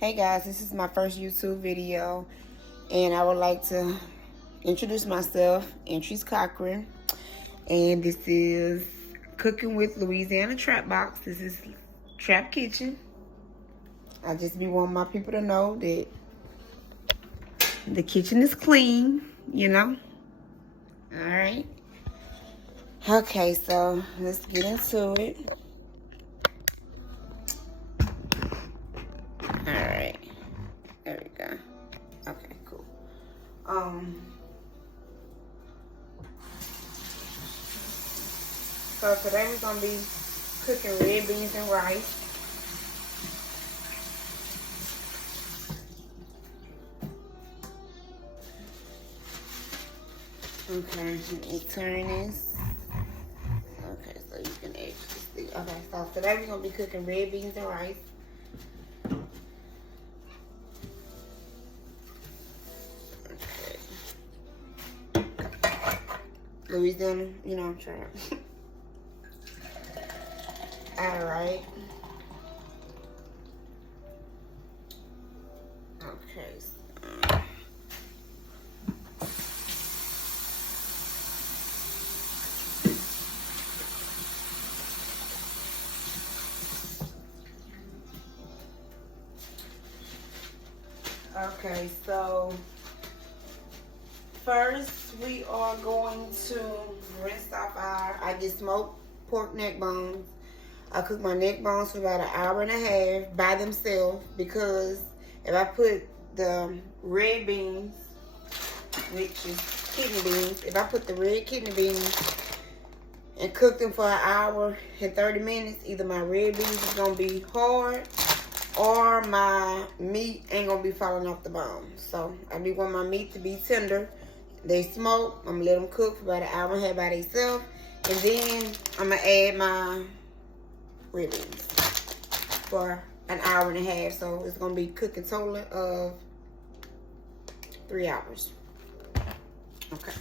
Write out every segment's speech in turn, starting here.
Hey guys, this is my first YouTube video, and I would like to introduce myself, Entries Cochran, and this is Cooking with Louisiana Trap Box. This is Trap Kitchen. I just be wanting my people to know that the kitchen is clean, you know. All right. Okay, so let's get into it. All right. There we go. Okay, cool. So today we're gonna be cooking red beans and rice. Okay, let me turn this. Okay, so you can actually see. Okay, so today we're gonna be cooking red beans and rice. Louisiana, you know I'm trying. All right. Okay. Okay, so first we are going to rinse off I get smoked pork neck bones. I cook my neck bones for about an hour and a half by themselves, because if I put the red beans, which is kidney beans, if I put the red kidney beans and cook them for an hour and 30 minutes, either my red beans is going to be hard or my meat ain't going to be falling off the bone. So I do want my meat to be tender. They smoke. I'm going to let them cook for about an hour and a half by themselves. And then I'm going to add my red beans for an hour and a half. So it's going to be cooking total of 3 hours. Okay.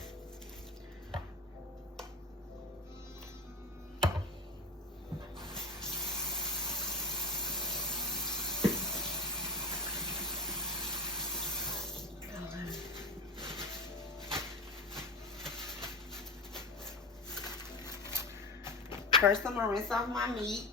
First, I'm gonna rinse off my meat.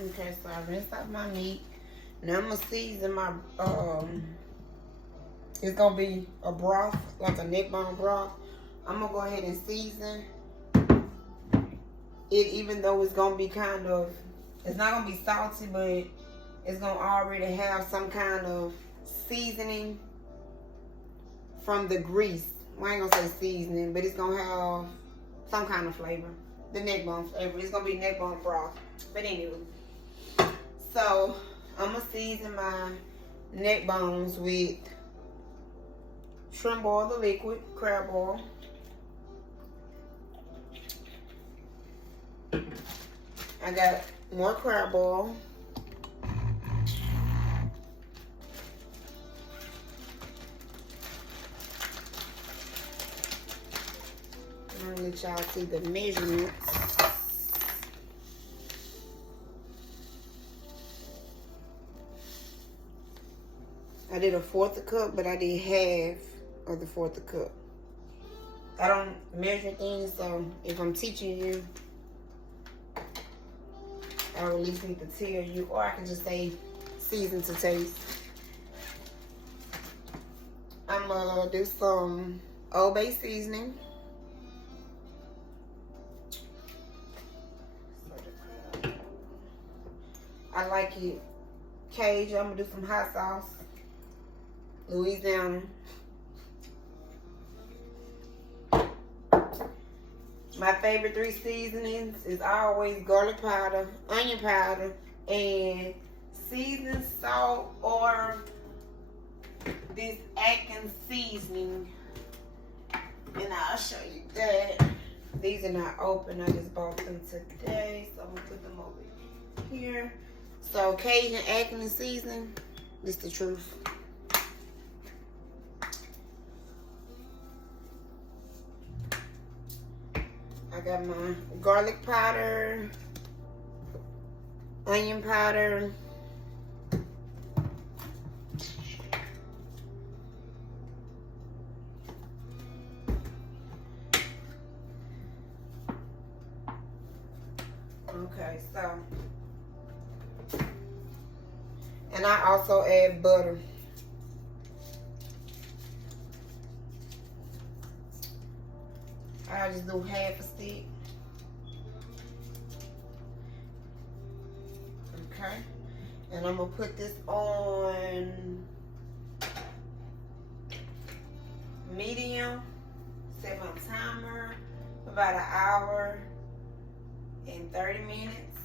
Okay, so I rinsed off my meat. Now I'm gonna season my it's gonna be a broth, like a neck bone broth. I'm gonna go ahead and season it, even though it's gonna be kind of, it's not gonna be salty, but it's gonna already have some kind of seasoning from the grease. Well, I ain't gonna say seasoning, but it's gonna have some kind of flavor. The neck bone flavor. It's gonna be neck bone broth. But anyway. So I'm gonna season my neck bones with shrimp oil, the liquid, crab oil. I got more crab oil. I'm gonna let y'all see the measurements. I did a fourth a cup, but I did half of the fourth a cup. I don't measure things, so if I'm teaching you, I will at least need to tell you, or I can just say season to taste. I'm gonna do some Old Bay seasoning. I like it Cajun. I'm gonna do some hot sauce, Louisiana. My favorite 3 seasonings is always garlic powder, onion powder, and seasoned salt, or this Atkins seasoning. And I'll show you that. These are not open. I just bought them today, so I'm gonna put them over here. So Cajun Atkins seasoning, this the truth. I got my garlic powder, onion powder, okay, so, and I also add butter. I just do half a stick. Okay. And I'm gonna put this on medium. Set my timer for about an hour and 30 minutes.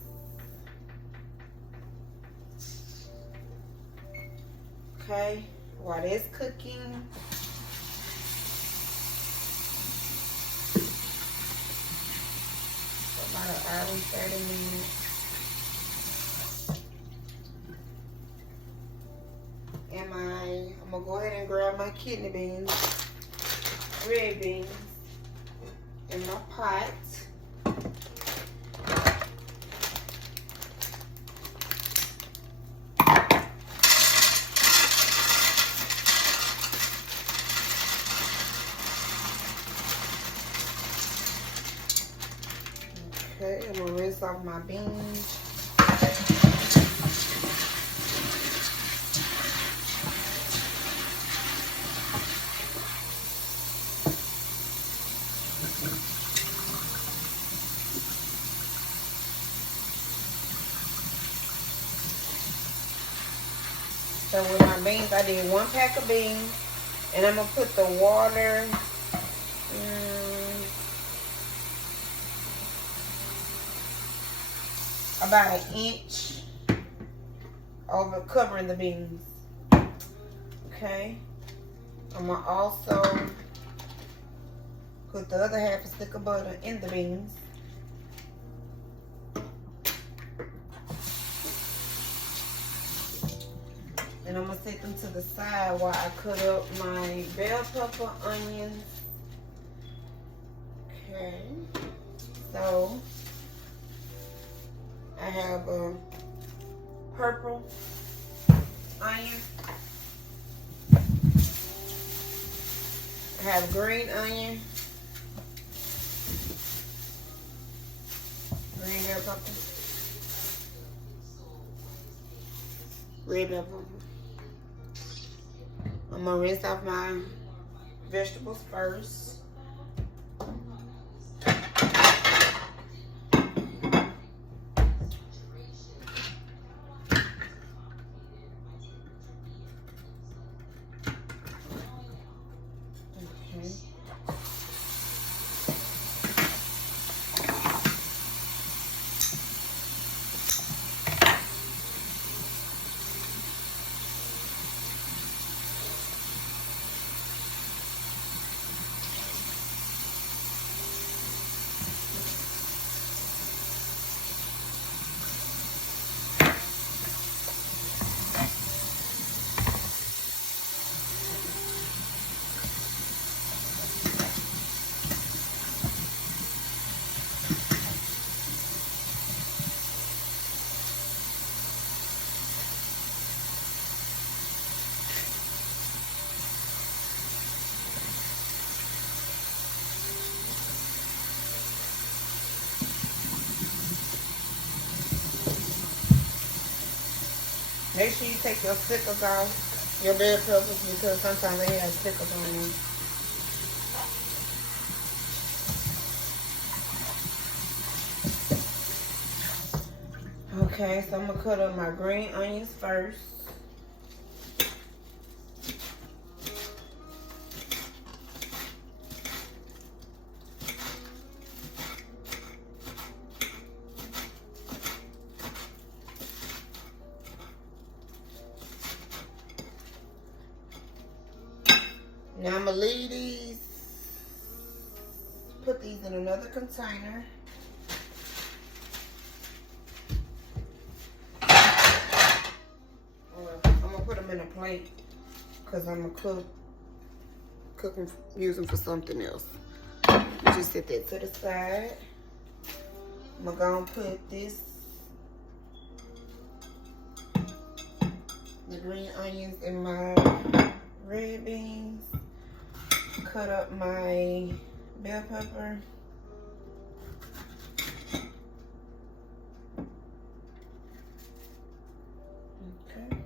Okay. While that's cooking, about an hour and 30 minutes. And I'm gonna go ahead and grab my kidney beans, red beans, in my pot. Okay, I'm gonna rinse off my beans. So with my beans, I did 1 pack of beans, and I'm gonna put the water. About 1 inch over covering the beans. Okay. I'm gonna also put the other half a stick of butter in the beans. And I'm gonna set them to the side while I cut up my bell pepper, onions. Okay. So I have a purple onion. I have green onion. Green bell pepper. Red bell pepper. I'm gonna rinse off my vegetables first. Make sure you take your stickers off, your bell peppers, because sometimes they have stickers on them. Okay, so I'm gonna cut up my green onions first. Now I'm gonna leave these, put these in another container. I'm gonna put them in a plate because I'm gonna cook them, use them for something else. Just set that to the side. I'm gonna go and put this, the green onions in my red beans. Cut up my bell pepper. Okay.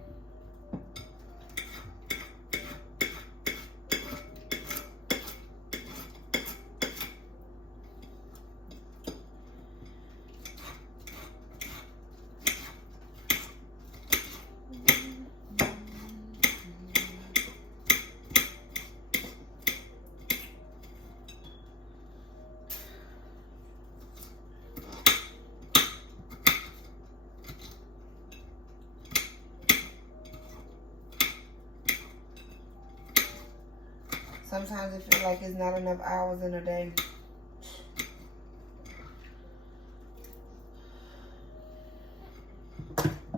Sometimes it feels like it's not enough hours in a day.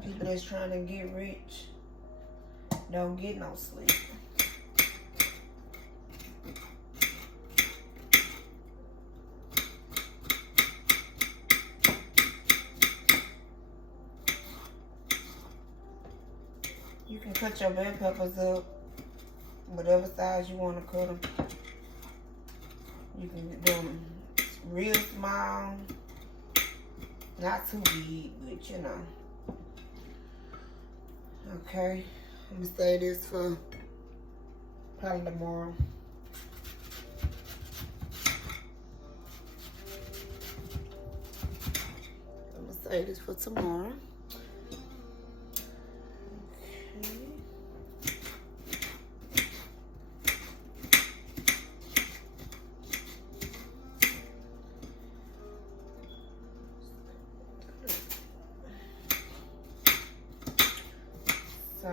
People that's trying to get rich don't get no sleep. You can cut your bell peppers up whatever size you want to cut them. You can do them real small, not too big, but you know. Okay, I'm gonna save this for probably tomorrow. I'm gonna save this for tomorrow. So,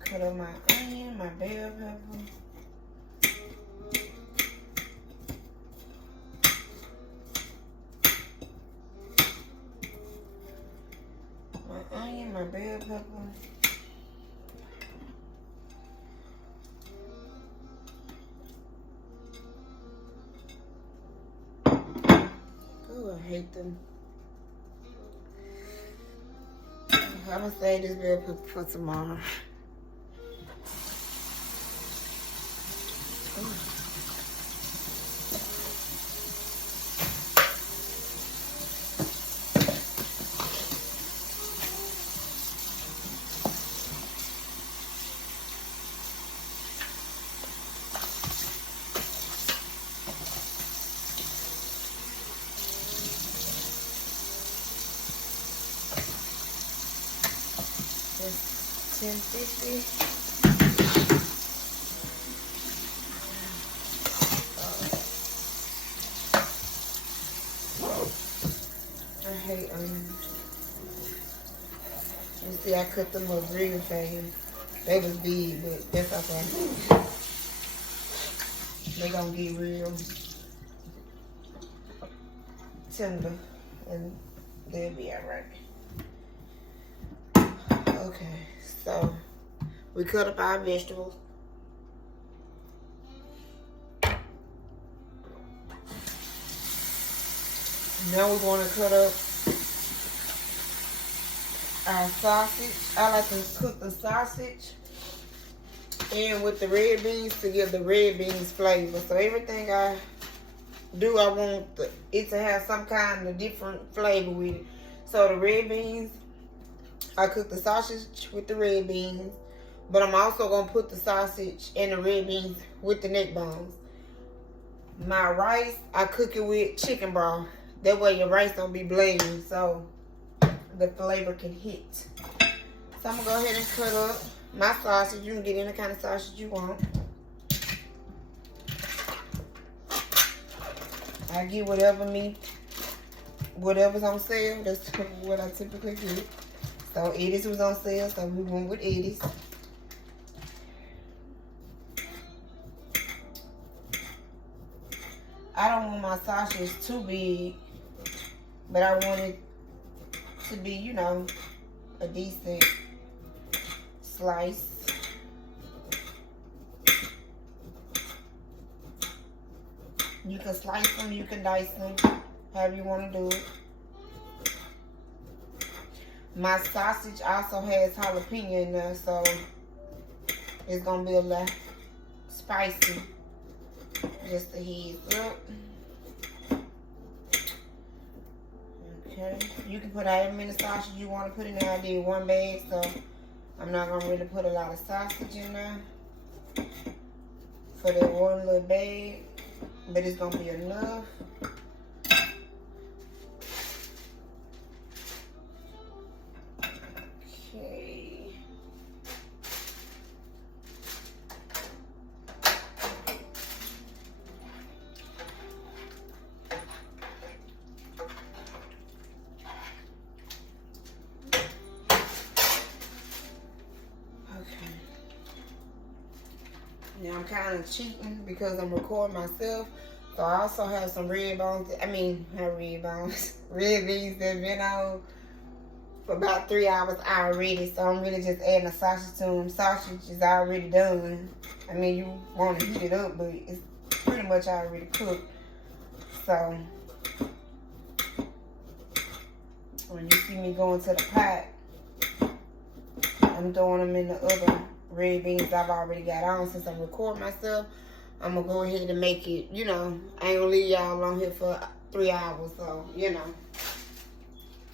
cut up my onion, my bell pepper. My onion, my bell pepper. Oh, I hate them. I'm gonna save this bell pepper for tomorrow. It's 10:50. I hate onions. You see, I cut them up real fast. They was big, but that's okay. They gonna get real tender, and they'll be alright. Okay, so we cut up our vegetables. Now we're going to cut up our sausage. I like to cook the sausage in with the red beans to give the red beans flavor. So everything I do, I want it to have some kind of different flavor with it. So the red beans, I cook the sausage with the red beans, but I'm also gonna put the sausage and the red beans with the neck bones. My rice, I cook it with chicken broth. That way your rice don't be bland, so the flavor can hit. So I'm gonna go ahead and cut up my sausage. You can get any kind of sausage you want. I get whatever meat, whatever's on sale. That's what I typically get. So Eddie's was on sale, so we went with Eddie's. I don't want my sausage too big, but I want it to be, you know, a decent slice. You can slice them, you can dice them, however you want to do it. My sausage also has jalapeno in there, so it's going to be a little spicy. Just a heads up. Okay. You can put however many sausage you want to put in there. I did one bag, so I'm not going to really put a lot of sausage in there for that one little bag, but it's going to be enough. Now I'm kind of cheating because I'm recording myself. So I also have some red bones. I mean, not red bones. Red beans that have been on for about 3 hours already. So I'm really just adding a sausage to them. Sausage is already done. I mean, you want to heat it up, but it's pretty much already cooked. So when you see me going to the pot, I'm throwing them in the other red beans I've already got on. Since I'm recording myself, I'm gonna go ahead and make it, you know, I ain't gonna leave y'all on here for 3 hours, so, you know.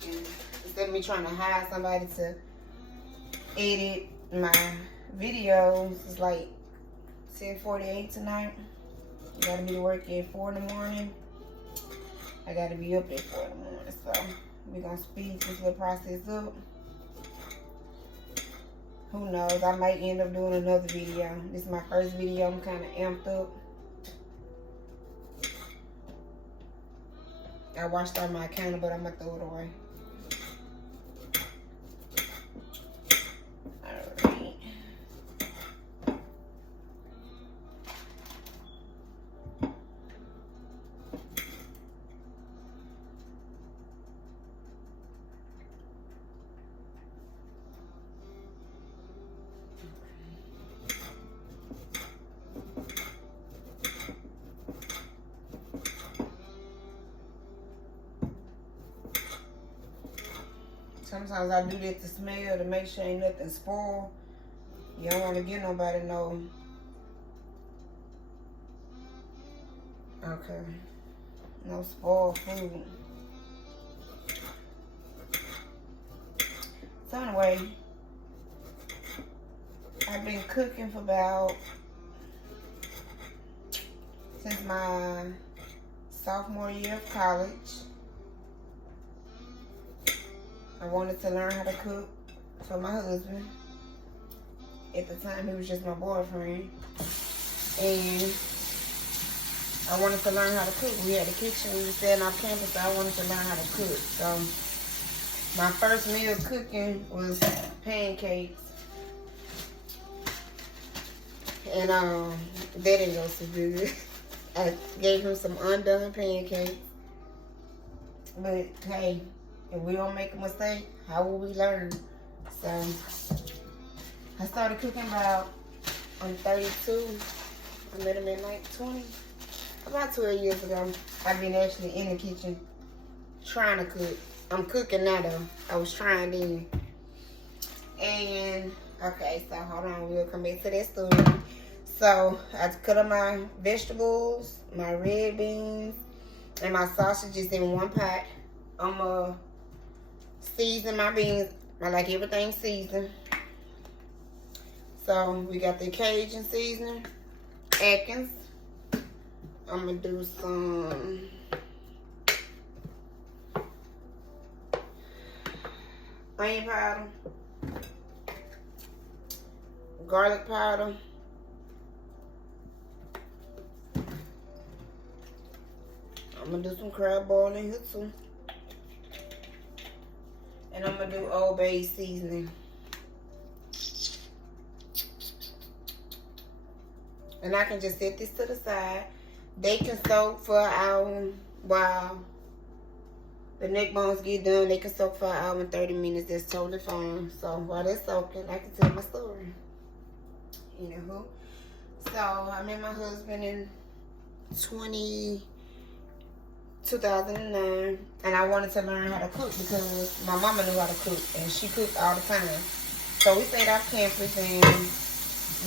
And instead of me trying to hire somebody to edit my videos, it's like 10:48 tonight. I gotta be to work at 4 in the morning. I gotta be up at 4 in the morning, so we're gonna speed this little process up. Who knows? I might end up doing another video. This is my first video. I'm kind of amped up. I washed out my counter, but I'm going to throw it away. Alright. Sometimes I do that to smell to make sure ain't nothing spoiled. You don't want to get nobody no. Okay. No spoiled food. So anyway, I've been cooking for about since my sophomore year of college. I wanted to learn how to cook for my husband. At the time, he was just my boyfriend. And I wanted to learn how to cook. We had a kitchen. We were staying off campus, so I wanted to learn how to cook. So my first meal cooking was pancakes. And that didn't go so good. I gave him some undone pancakes. But hey, if we don't make a mistake, how will we learn? So I started cooking I'm 32. I met him at like 20. About 12 years ago. I've been actually in the kitchen trying to cook. I'm cooking now though. I was trying then. And okay, so hold on, we'll come back to that story. So I cut up my vegetables, my red beans, and my sausages in one pot. I'm season my beans I like everything seasoned. So we got the Cajun seasoning, Atkins. I'm gonna do some onion powder, garlic powder, I'm gonna do some crab boiling here too. And I'm gonna do Old Bay seasoning. And I can just set this to the side. They can soak for an hour while the neck bones get done. They can soak for an hour and 30 minutes. That's totally fine. So while they're soaking, I can tell my story. Anywho. So I met my husband in 2009, and I wanted to learn how to cook because my mama knew how to cook, and she cooked all the time. So we stayed off campus, and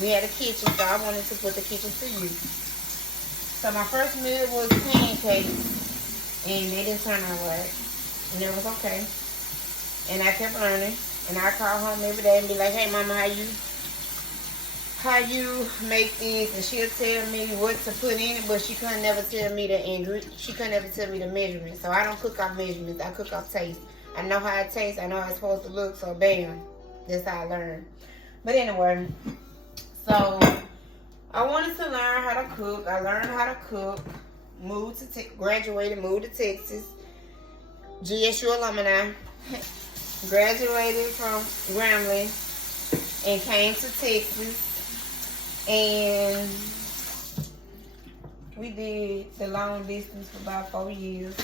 we had a kitchen, so I wanted to put the kitchen to use. So my first meal was pancakes, and they didn't turn out right, and it was okay. And I kept learning, and I call home every day and be like, "Hey, mama, how you make these?" And she'll tell me what to put in it, but she couldn't never tell me the ingredient. She couldn't never tell me the measurements. So I don't cook off measurements. I cook off taste. I know how it tastes. I know how it's supposed to look. So bam, that's how I learned. But anyway, so I wanted to learn how to cook. I learned how to cook. Graduated, moved to Texas. GSU alumni. Graduated from Grambling and came to Texas. And we did the long distance for about 4 years,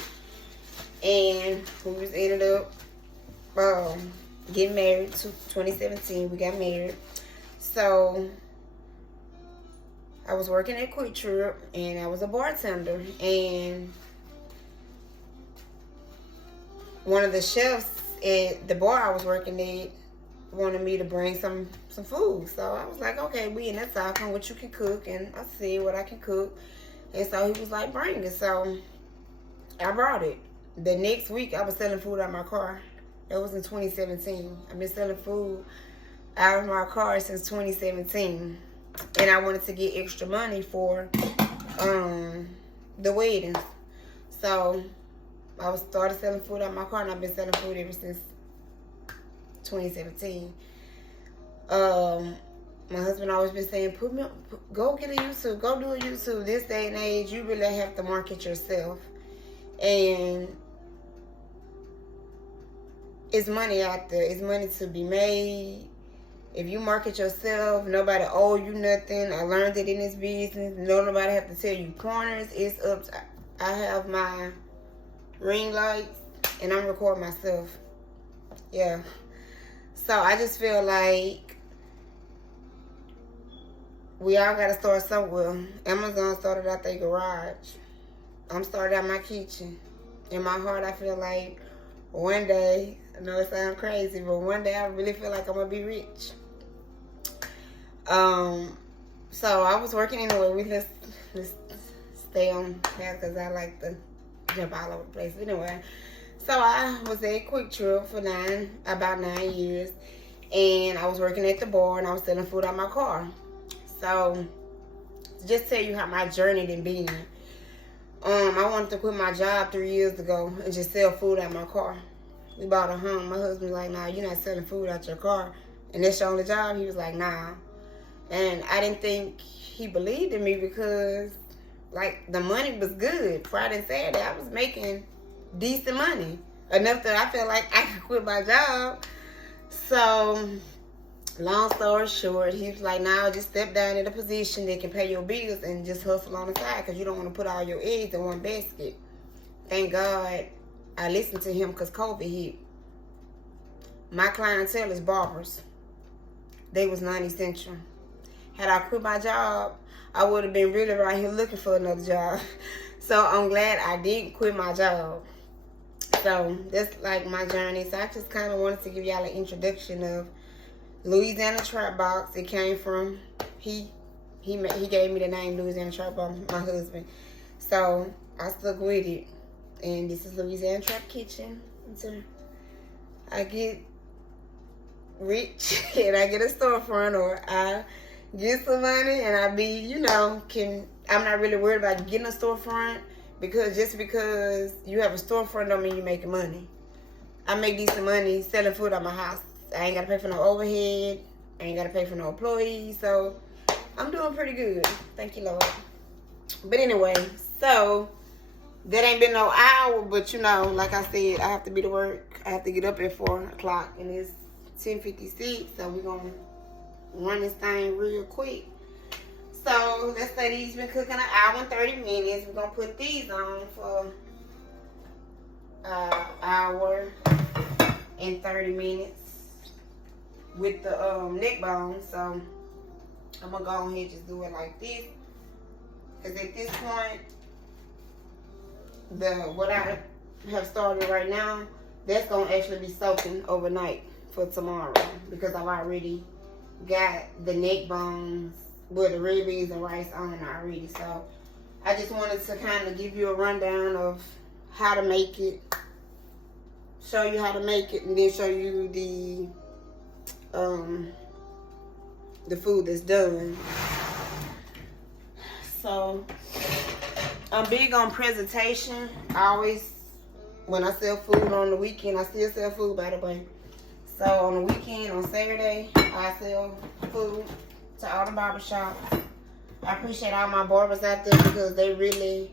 and we just ended up getting married to 2017. We got married. So I was working at Quick Trip, and I was a bartender, and one of the chefs at the bar I was working at wanted me to bring some food. So I was like, okay, we in that talking what you can cook, and I see what I can cook. And so he was like, bring it. So I brought it. The next week I was selling food out of my car. That was in 2017. I've been selling food out of my car since 2017. And I wanted to get extra money for the weddings. So I started selling food out of my car, and I've been selling food ever since 2017. My husband always been saying, go get a YouTube, go do a YouTube. This day and age, you really have to market yourself, and it's money out there. It's money to be made. If you market yourself, nobody owe you nothing. I learned it in this business. Nobody have to tell you corners. It's up to, I have my ring lights, and I'm recording myself. Yeah. So I just feel like we all got to start somewhere. Amazon started out their garage. I'm started out my kitchen. In my heart, I feel like one day, I know it sounds crazy, but one day I really feel like I'm going to be rich. So I was working anyway. Let's stay on that because I like to jump all over the place. Anyway. So I was at Quick Trip for about 9 years, and I was working at the bar, and I was selling food out of my car. So just tell you how my journey done been. I wanted to quit my job 3 years ago and just sell food out of my car. We bought a home. My husband was like, "Nah, you're not selling food out your car, and that's your only job." He was like, "Nah," and I didn't think he believed in me because like the money was good. Friday and Saturday I was making decent money, enough that I felt like I could quit my job. So long story short, he was like, "Now just step down in a position that can pay your bills and just hustle on the side because you don't want to put all your eggs in one basket." Thank God I listened to him because COVID hit. My clientele is barbers. They was non-essential. Had I quit my job, I would have been really right here looking for another job. So I'm glad I didn't quit my job. So that's like my journey. So I just kind of wanted to give y'all an introduction of Louisiana Trap Box. It came from he gave me the name Louisiana Trap Box, my husband. So I stuck with it, and this is Louisiana Trap Kitchen until I get rich and I get a storefront, or I get some money and I be, you know, I'm not really worried about getting a storefront, because just because you have a storefront don't mean you're making money. I make decent money selling food at my house. I ain't got to pay for no overhead. I ain't got to pay for no employees. So I'm doing pretty good. Thank you, Lord. But anyway, so that ain't been no hour, but you know, like I said, I have to be to work. I have to get up at 4 o'clock, and it's 10:56, so we're going to run this thing real quick. So let's say these been cooking an hour and 30 minutes. We're going to put these on for an hour and 30 minutes with the neck bone. So I'm going to go ahead and just do it like this, because at this point, what I have started right now, that's going to actually be soaking overnight for tomorrow, because I've already got the neck bones with the red beans and rice on already. So I just wanted to kind of give you a rundown of how to make it, show you how to make it, and then show you the food that's done. So I'm big on presentation. I always, when I sell food on the weekend, I still sell food, by the way. So on the weekend, on Saturday, I sell food to all the barbershops. I appreciate all my barbers out there, because they really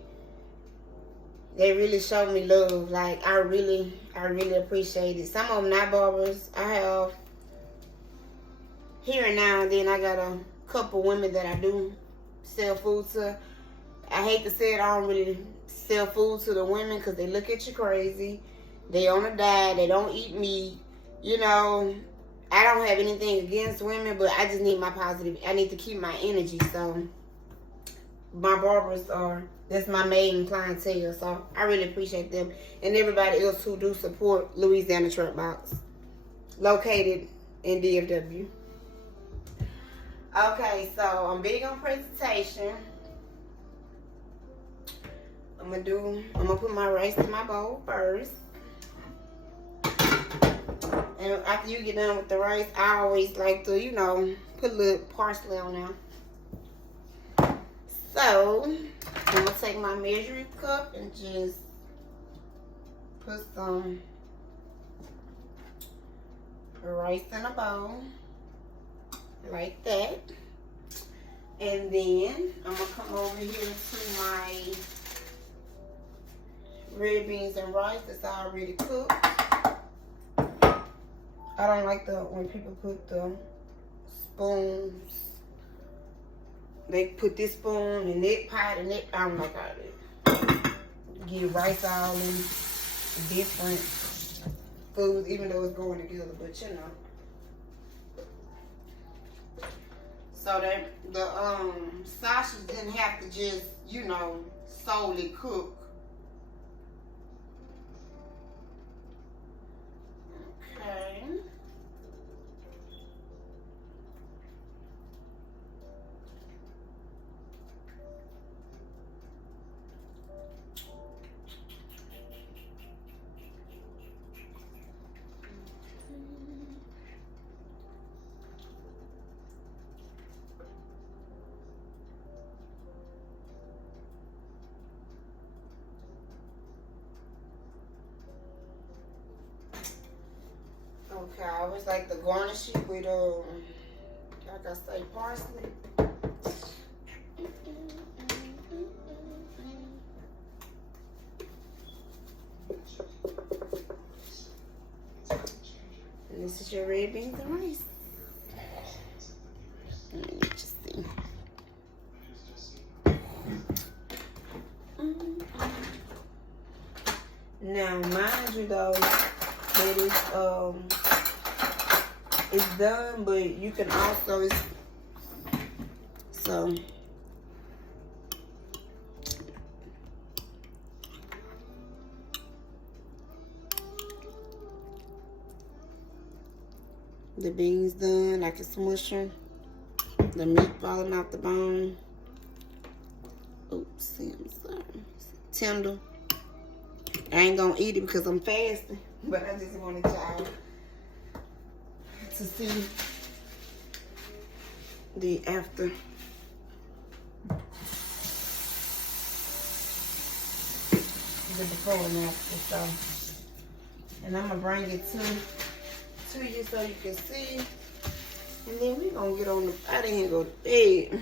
show me love. Like, I really appreciate it. Some of them not barbers. I have, here and now and then, I got a couple women that I do sell food to. I hate to say it, I don't really sell food to the women, because they look at you crazy. They on a diet. They don't eat meat. You know, I don't have anything against women, but I just need my positive. I need to keep my energy. So my barbers that's my main clientele. So I really appreciate them, and everybody else who do support Louisiana Truck Box, located in DFW. Okay, so I'm big on presentation. I'm gonna put my rice in my bowl first. And after you get done with the rice, I always like to, you know, put a little parsley on there. So I'm gonna take my measuring cup and just put some rice in a bowl, like that. And then I'm gonna come over here to my red beans and rice that's already cooked. I don't like when people put the spoons. They put this spoon in that pot and that. I don't like all that. Get rice all in different foods, even though it's going together, but you know. So that the sausage didn't have to just, you know, solely cook. Okay. Okay, I always like to garnish it with, like I say, parsley. And this is your red beans and rice. Let me just see. Now, mind you though, that it's done, but you can also, so the beans done, like a smusher, the meat falling off the bone. Oops, I'm sorry. Tender. I ain't gonna eat it because I'm fasting, but I just wanted y'all to see the after. The before and after, so. And I'm gonna bring it to you so you can see. And then we're gonna get on the out of here and go to bed.